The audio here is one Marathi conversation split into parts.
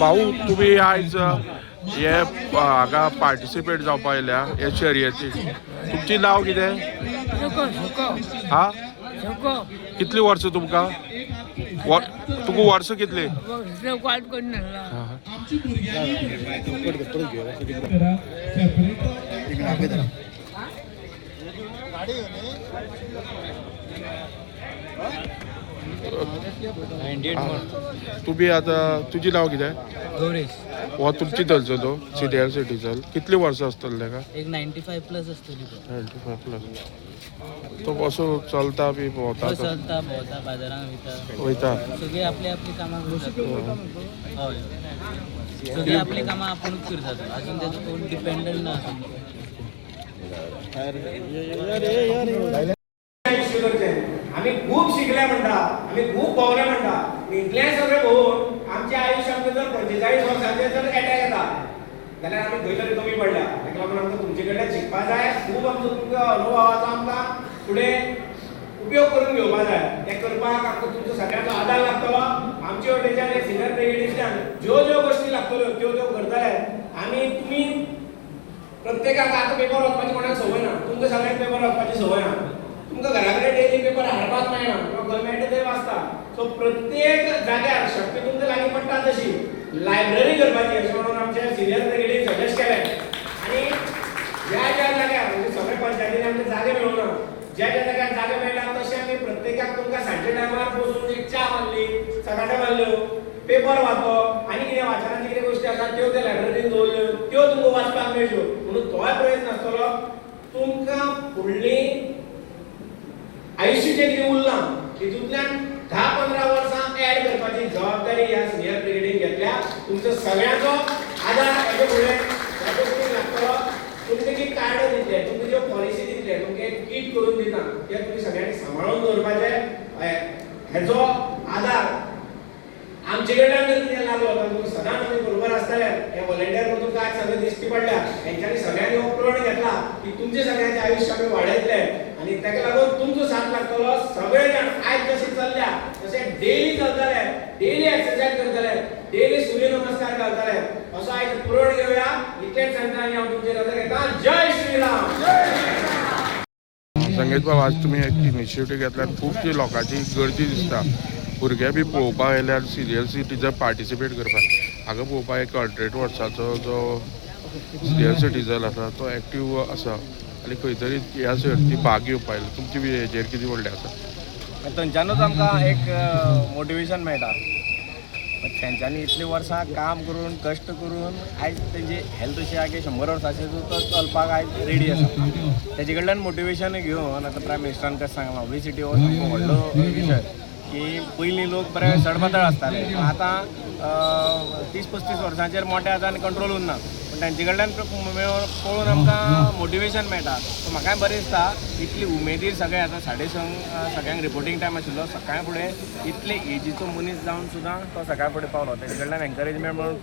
भाऊ तुम्ही आयज हे हांगा पार्टिसिपेट जावपा आयल्या हे शर्यतीक तुमची नांव कितें? हा कितली वर्स तुमकां? तुका वर्स कितली? तुम्ही आता तुझी नाव कितें? गौरेश. हो तुमची धरचो तो सिनियर सिटीजन कितली वर्सां आसतली ताका? एक 95 प्लस असतली. 95 प्लस तो कसो चलता बी भोंवता? चलता भोंवता बाजारांत वयता सगळे आपली आपली कामां करतात. हय सगळे आपली कामां आपुणूच करतात. अजून त्याचं कोण डिपेंडंट ना. आम्ही खूप शिकले म्हणटा, आम्ही खूप भोवले म्हणटा. इतले सगळे भोवून आमच्या आयुष्यात जर 45 वर्सांचे जर अटॅक येता जाल्यार आमी खंय तरी कमी पडल्या. ताका लागून आमकां तुमचे कडल्यान शिकपा जाय. खूप आमचो तुमच्या अनुभवाचो आमकां फुडें उपयोग करून घेवपा जाय. ते करपाक आमकां तुमचो सगळ्यांचो आदार लागतलो. आमचे वटेच्यान एक सिनियर ब्रिगेडिस्टान ज्यो ज्यो गोश्टी लागतल्यो त्यो त्यो करतले. आमी तुमी प्रत्येकाक आतां पेपर वाचपाची कोणाक संवय ना. तुमकां सगळ्यांक पेपर वाचपाची संवय ना. तुमकां घरा कडेन डेली पेपर हाडपाक मेळना किंवा खंय मेळटा थंय वाचता. सो प्रत्येक जाग्यार शक्य तुमकां लागीं पडटा तशी लायब्ररी करपाची अशें म्हणून आमचे सिनियर ब्रिगेडीन सजेस्ट केलें. आनी ज्या ज्या जाग्यार म्हणजे सगळे पंचायतींनी आमकां जागे मेळूना ज्या ज्या जाग्यार जागे मेळटा तशें आमी प्रत्येकाक तुमकां सांजच्या टायमार बसून एक च्या मारली चकाट्यो मारल्यो पेपर वाचलो आनी कितें वाचनाच्यो कितें गोश्टी आसात त्यो त्या लायब्ररीन दवरल्यो त्यो तुमकां वाचपाक मेळच्यो. म्हणून तोय प्रयत्न आसतलो. तुमकां फुडली आयुष्य जे कितें उरलां तितूंतल्यान 10-15 वर्सां ऍड करपाची जबाबदारी ह्या सिनियर ब्रिगेडीन घेतल्या. तुमचो सगळ्यांचो आदार हाचे फुडें ह्या गोश्टीक लागतलो. तुमकां जी कार्ड दितले तुमकां ज्यो पॉलिसी दितले तुमकां एक किट करून दिता ते तुमी सगळ्यांनी सांबाळून दवरपाचें. हेजो आदार आमचे कडल्यान जर कितें लागलो तर तुमकां सदांच आमी बरोबर आसतले. हे व्हॉलंटियर म्हणून तुमकां आज सगळे दिश्टी पडल्या. हेंच्यांनी सगळ्यांनी हो प्रण घेतला की तुमचे सगळ्यांचे आयुश्य आमी वाडयतले आनी ताका लागून तुमचो साथ लागतलो. सगळे जाण आयज जशें चल्ल्या तशें डेली चलतले, डेली एक्सरसाइज करतले, डेली सूर्य नमस्कार घालतले असो आयज प्रण घेवया. इतलेंच सांगता आनी हांव तुमचे नजर घेता. जय श्रीराम. संगीत बाब आज तुमी एक इनिशिएटीव घेतल्यान खुबशी लोकांची गर्दी दिसता. भुरगे बी पळोवपाक आयल्यार सिनियर सिटीजन पार्टिसिपेट करपाक हांगा पळोवपाक एक 100 वर्साचो जो सिनियर सिटीजन आसा तो एक्टीव आसा आनी खंय तरी ह्या सर्ती भाग घेवपाक आयला. तुमची बी हेजेर कितें व्हडलें आसा? थंयच्यानूच आमकां एक मोटिवेशन मेळटा. तेंच्यांनी इतलीं वर्सां काम करून कश्ट करून आयज तेंची हेल्थ अशी आहा की 100 वर्सांचेर तो चलपाक आयज रेडी आसा. तेजे कडल्यान मोटिवेशन घेवन आतां प्रायम मिनिस्टरान कशें सांगलां ओबेसिटी हो सामको व्हडलो विशय की पयलीं लोक बरे सडपातळ आसताले आतां 30-35 वर्सांचेर मोठे आतां आनी कंट्रोल उरना. पूण तेंचे कडल्यान पळोवन आमकां मोटिवेशन मेळटा. सो म्हाकाय बरें दिसता इतली उमेदीर सगळे आतां 6:30 सगळ्यांक रिपोर्टींग टायम आशिल्लो. सकाळी फुडें इतले एजीचो मनीस जावन सुद्दां तो सकाळी फुडें पावलो. तेजे कडल्यान एनकरेजमेंट म्हणून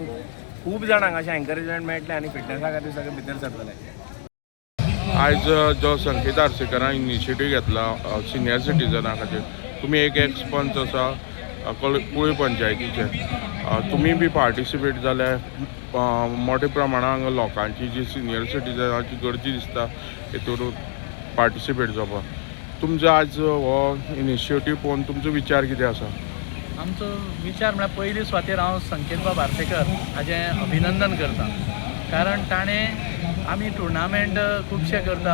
खूब जाणांक अशें एनकरेजमेंट मेळटलें आनी फिटनेसा खातीर सगळे भितर सरतले. आयज जो संकेत आर्सेकरान इनिशिएटीव घेतला सिनियर सिटीजना खातीर तुमी एक एक्सपंच आसा कुळी पंचायतीचे तुमी बी पार्टिसिपेट जाल्यार मोठ्या प्रमाणात लोकांची जी सिनियर सिटीजनाची गर्दी दिसता हेतून पार्टिसिपेट जावपाक. तुमचो आज हो इनिशिएटीव पळोवन तुमचो विचार कितें आसा? आमचो विचार म्हळ्यार पयली सुवातेर हांव संकेत बाब आर्सेकर हाचें अभिनंदन करता. कारण ताणें आमी टुर्नामेंट खुबशे करता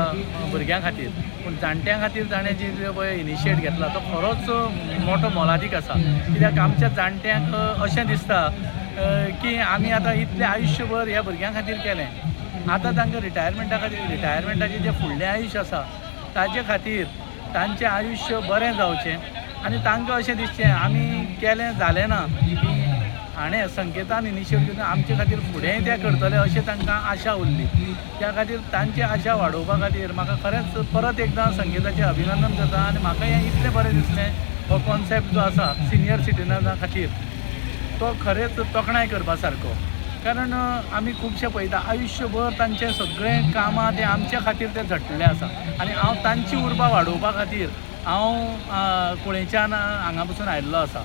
भुरग्यां खातीर पूण जाणट्यां खातीर ताणें जी पळय इनिशिएट घेतला तो खरोच मोठो मोलादीक आसा. कित्याक आमच्या जाणट्यांक अशें दिसता की आमी आतां इतलें आयुश्यभर ह्या भुरग्यां खातीर केलें. आतां तांकां रिटायरमेंटाचें जें फुडलें आयुश्य आसा ताचे खातीर तांचें आयुश्य बरें जावचें आनी तांकां अशें दिसचें आमी केलें जालें ना की हाणें संकेतान इनिशिएट घेवन आमचे खातीर फुडेंय ते करतले अशें तांकां आशा उरली. त्या खातीर तांची आशा वाडोवपा खातीर म्हाका खरेंच परत एकदां संकेताचें अभिनंदन करता. आनी म्हाका हें इतलें बरें दिसलें हो कॉन्सेप्ट जो आसा सिनियर सिटीजना खातीर तो खरेंच तोखणाय करपा सारको. कारण आमी खुबशे पळयता आयुश्यभर तांचें सगळें कामां तें आमच्या खातीर तें झटलेलें आसा. आनी हांव तांची उर्बा वाडोवपा खातीर हांव कुळेच्यान हांगा पसून आयिल्लो आसा.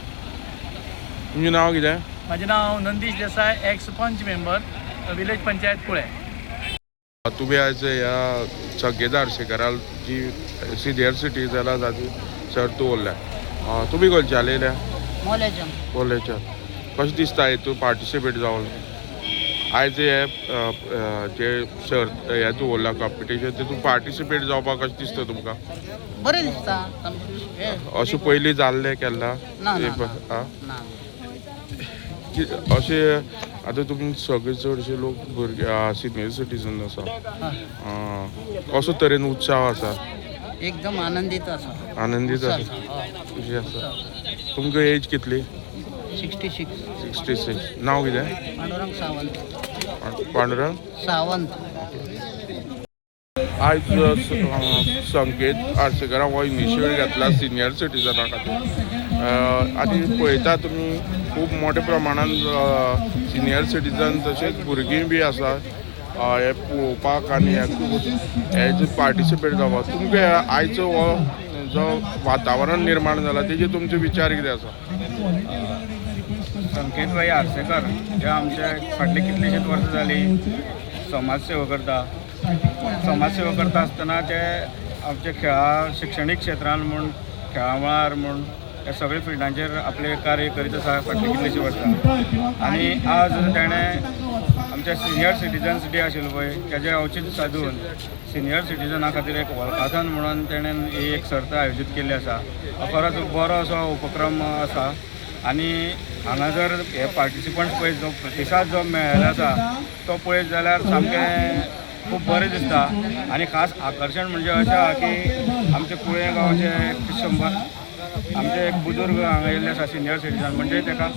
तुमचें नांव कितें? म्हजें नांव नंदीश देसाय, एक्स पंच मेंबर, विलेज पंचायत कुळे. तुम्ही आज ह्या संकेत आरसेकराल जी सिनियर सिटीजन आसा ती सर्त दवरल्या. तुमी खंयचे आलेल्या? मोल्याच्यान कॉलेजात. कशें दिसता हेतून पार्टिसिपेट जावन? आयज हे जे सर्त हे दवरला कॉम्पिटिशन तितून पार्टिसिपेट जावपाक कशें दिसता तुमकां? बरें दिसता. अशें पयलीं जाल्लें केन्ना? ना आं? अशें आतां तुमी सगळे चडशे लोक भुरगे सिनियर सिटीजन आसा. कसो तरेन उत्साह आसा? एकदम आनंदीत आसा. आनंदीत आसा? खुशी आसा? तुमकां एज कितली? 66. 66. नांव कितें? पांडुरंग सावंत. पांडुरंग सावंत. आयज संकेत आरसेकरान हो इनिशिएटीव घेतला सिनियर सिटीजना खातीर. आनी पळयता तुमी खूब मोठ्या प्रमाणान सिनियर सिटीजन तशेंच भुरगीं बी आसा हे पळोवपाक आनी हे पार्टिसिपेट जावपाक. तुमकां आयचो हो जो वातावरण निर्माण जाला तेजे तुमचे विचार कितें आसा? संकेतभाई आरसेकर जे आमचे फाटली कितलीशींच वर्सां जालीं समाजसेवा करता. समाजसेवा करता आसतना ते आमचे शिक्षणीक क्षेत्रांत म्हूण खेळा मळार म्हूण हे सगळे फिल्डांचेर आपले कार्य करीत आसा फाटली कितलीशीं वर्सां. आनी आज ताणें आमचे सिनियर सिटीजन्स डे आशिल्लो पळय तेजें औचित्य साधून सिनियर सिटीजना खातीर एक वळखातन म्हणून ताणें ही एक सर्त आयोजीत केल्ली आसा. खरोच बरो असो उपक्रम आसा. आनी हांगा जर हे पार्टिसिपंट्स पळय जो प्रतिसाद जो मेळ्ळेलो आसा तो पळयत जाल्यार सामकें खूब बरें दिसता. आनी खास आकर्शण म्हणजे अशें आसा की आमचे कुळे गांवचे 100 आमचे एक बुजुर्ग हांगा येयल्ले आसा सिनियर सिटीजन म्हणजे ताका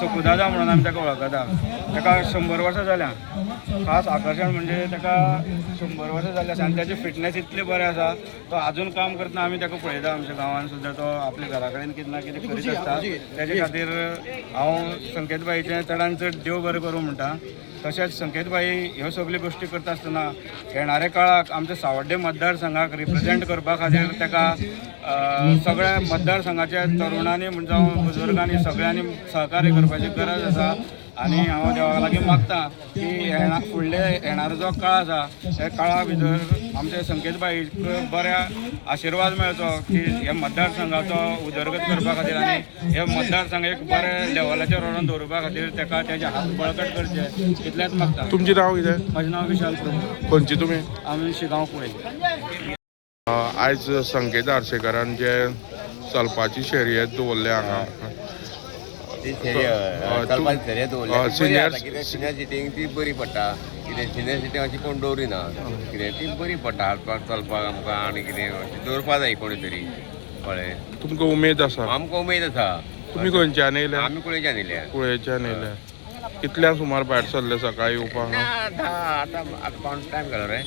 सकुदादा म्हणून आमी ताका वळखता. ताका 100 वर्सां जाल्या. खास आकर्शण म्हणजे ताका 100 वर्सां जाल्ली आसा आनी ताची फिटनेस इतली बरें आसा तो आजून काम करतना आमी ताका पळयता. आमच्या गांवांत सुद्दां तो आपल्या घरा कडेन कितें ना कितें करीत आसता. तेजे खातीर हांव संकेतबाईचें चडांत चड देव बरें करूं म्हणटा. तशेंच संकेतबाई ह्यो सगल्यो गोश्टी करता आसतना येणाऱ्या काळाक आमच्या सावड्डे मतदारसंघाक रिप्रेझेंट करपा खातीर ताका सगळ्या मतदारसंघाच्या तरुणांनी जावं बुजुर्गांनी सगळ्यांनी सहकार्य करपाची गरज आसा. आनी हांव देवा लागीं मागता की फुडले येणारो जो काळ आसा त्या काळा भितर आमच्या संकेतबाईक बऱ्या आशिर्वाद मेळचो की ह्या मतदारसंघाचो उदरगत करपा खातीर आनी हे मतदारसंघ एक बऱ्या लेवलाचेर व्हरून दवरपा खातीर ताका तेजे हात बळकट करचे इतलेंच मागता. तुमचें नांव कितें? म्हजें नांव विशाल प्रभू. खंयचे तुमी? आमी शिगांव कुळे. आयज संकेत आरसेकरान जे चलपाची शर्यत दवरल्या हांगा सिनियर सिटींग ती बरी पडटा. कितें सिनियर सिटींग अशी कोण दवरिना कितें ती बरी पडटा हालपाक चलपाक आमकां आनी कितें अशें दवरपा जाय कोणी तरी कळ्ळें. तुमकां उमेद आसा? आमकां उमेद आसा. तुमी खंयच्यान येयल्या? आमी कुळेच्यान येयल्या. कुळेच्यान येयल्या. कितल्या सुमार भायर सरले सकाळी येवपाक? आतां पावण टायम गेलो रे.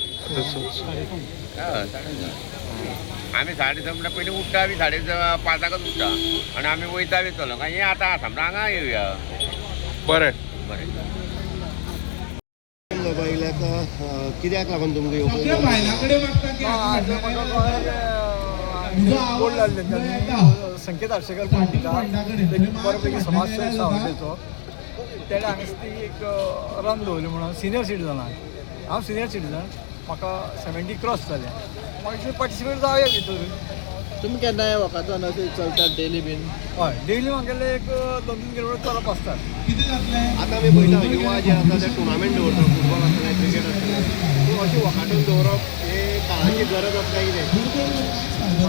आमी 10:30 म्हणल्यार पयलीं उठ्ठा आमी 5:30च उठ्ठा आनी आमी वयता बी चलो काय हें आतां आसा म्हणटा हांगा येवया. बरें. बरें. कित्याक लागून तुमकां येवपाक बोर्ड लायल्ले त्यांनी संकेत आरसेकर पार्टीचा बऱ्यापैकी समाजसेवा सावड्डेचो तेणे हांगासर ती एक रन दवरली म्हणून सिनियर सिटीजनाक. हांव सिनियर सिटीजन म्हाका 70 क्रॉस जाले. म्हाका पार्टिसिपेट जावया भितर. तुमी केन्ना वॉकाथॉन अशें चलतात डेली बीन? हय डेली म्हागेले एक 2-3 किलोमिटर चलप आसतात. आतां आमी पळयता युवा जे आसा ते टुर्नामेंट दवरतात फुटबॉल आसतलें क्रिकेट आसतलें. पूण अशें वॉकाथॉन दवरप हे काळाची गरज आसा काय कितें?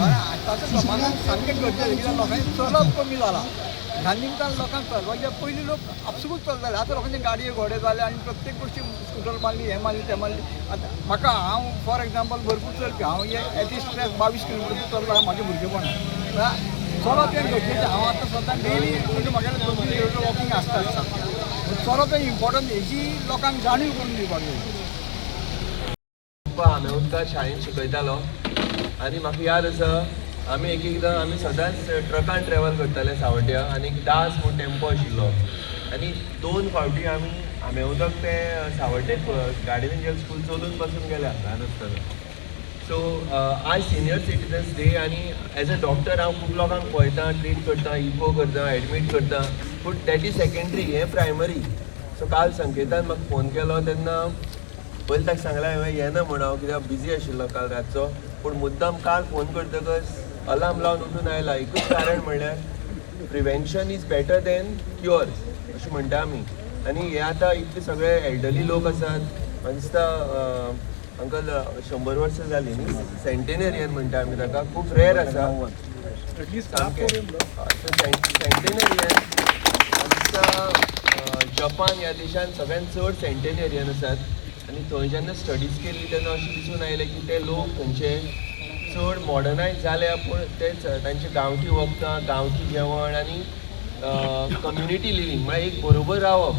आतांच्या जमान्यांत सामकें गरजेचें कित्याक लोकांनी चलप कमी जाला. ह्या निमतान लोकांक चलपाचे पयलीं लोक आपसूकच चलताले. आतां लोकांचे गाडये घोडे जाले आनी प्रत्येक गोश्टी स्कुटर मारली हें मारली तें मारली. आतां म्हाका हांव फॉर एग्जाम्पल भरपूर चलपी हांव एटलिस्ट 22 किलोमिटर चलता म्हाजें भुरगेपण. चलप हें गरजेचें. हांव आतां सद्दां डेली म्हणजे म्हागेलें 2-3 किलोमिटर वॉकिंग आसता. चलप हें इम्पॉर्टंट हेची लोकांक जाणीव करून दिवपाक जाय. हांवें उदकां शाळेंत शिकयतालो आनी म्हाका याद आसा आमी एकदां आमी सदांच ट्रकान ट्रॅवल करताले सावड्ड्या आनी दास म्हूण टेम्पो आशिल्लो आनी 2 फावटी हांवें उदक तें सावड्डे गार्डन स्कूल चलून पासून गेल्या ल्हान आसतना. सो आज सिनियर सिटीजन्स डे आनी एज अ डॉक्टर हांव खूब लोकांक पळयता, ट्रीट करता, इको करता, एडमीट करता, पूण दॅट इज सेकंडरी, हें प्रायमरी. सो काल संकेतान म्हाका फोन केलो तेन्ना पयलीं ताका सांगलें हांवें येना म्हण, हांव कित्याक बिजी आशिल्लो काल रातचो. पूण मुद्दाम काल फोन करतकच अलार्म लावन उठून आयला. एकूच कारण म्हणल्यार prevention is better than cure अशें म्हणटा आमी. आनी हे आतां इतले सगळे एल्डरली लोक आसात, म्हाका दिसता अंकल 100 वर्सां जालीं न्ही, सेंटेनरियन म्हणटा आमी ताका, खूब रेर आसा सामकें. सेंटेनरियन दिसता जपान ह्या देशान सगळ्यान चड सेंटेनरियन आसात. आनी थंय जेन्ना स्टडीज केल्ली तेन्ना अशें दिसून आयलें की ते लोक थंयचे चड मॉडर्नायज जाल्या, पूण तेच तांचे गांवठी वखदां, गांवठी जेवण आनी कम्युनिटी लिवींग म्हळ्यार एक बरोबर रावप,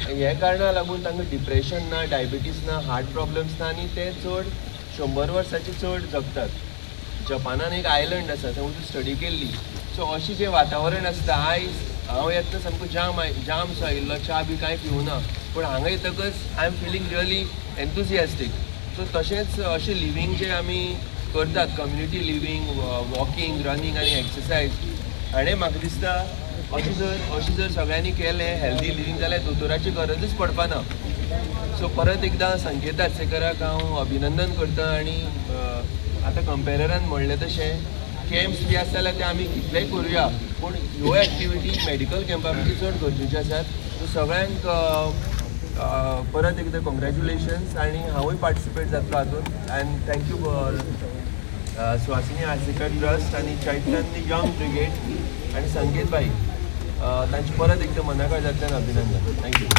हे कारणाक लागून तांकां डिप्रेशन ना, डायबिटीज ना, हार्ट प्रॉब्लेम्स ना, आनी ते चड 100 वर्सांचे चड जगतात. जपानान एक आयलंड आसा, थंय वचून स्टडी केल्ली. सो अशें जें वातावरण आसता, आयज हांव येतना सामको जाम सो आयिल्लो, च्या बी कांय पिवना, पूण हांगा येतकच I am feeling really enthusiastic. So तशेंच अशें लिवींग जें आमी करतात, कम्युनिटी लिवींग, वॉकिंग, रनींग आनी एक्सरसायज, हाणें म्हाका दिसता अशें जर सगळ्यांनी केलें हेल्दी लिवींग जाल्यार दोतोराची गरजूच पडपाना. सो परत एकदां संकेत आर्सेकराक हांव अभिनंदन करता. आनी आतां कंपेररान म्हणलें तशें कॅम्प्स बी आसता जाल्यार ते आमी कितलेंय करुया, पूण ह्यो एक्टिविटी मेडिकल कॅम्पा भितर चड गरजेच्यो आसात. सो सगळ्यांक परत एकदा कॉंग्रॅच्युलेशन्स. आनी हांवूय पार्टिसिपेट जातलो हातूंत. And thank you for Suhasini Arsekar Trust आनी चैतन्य यंग ब्रिगेड आनी संकेत बाई, तांचे परत एकदा मनाकळजांतल्यान अभिनंदन. थँक्यू.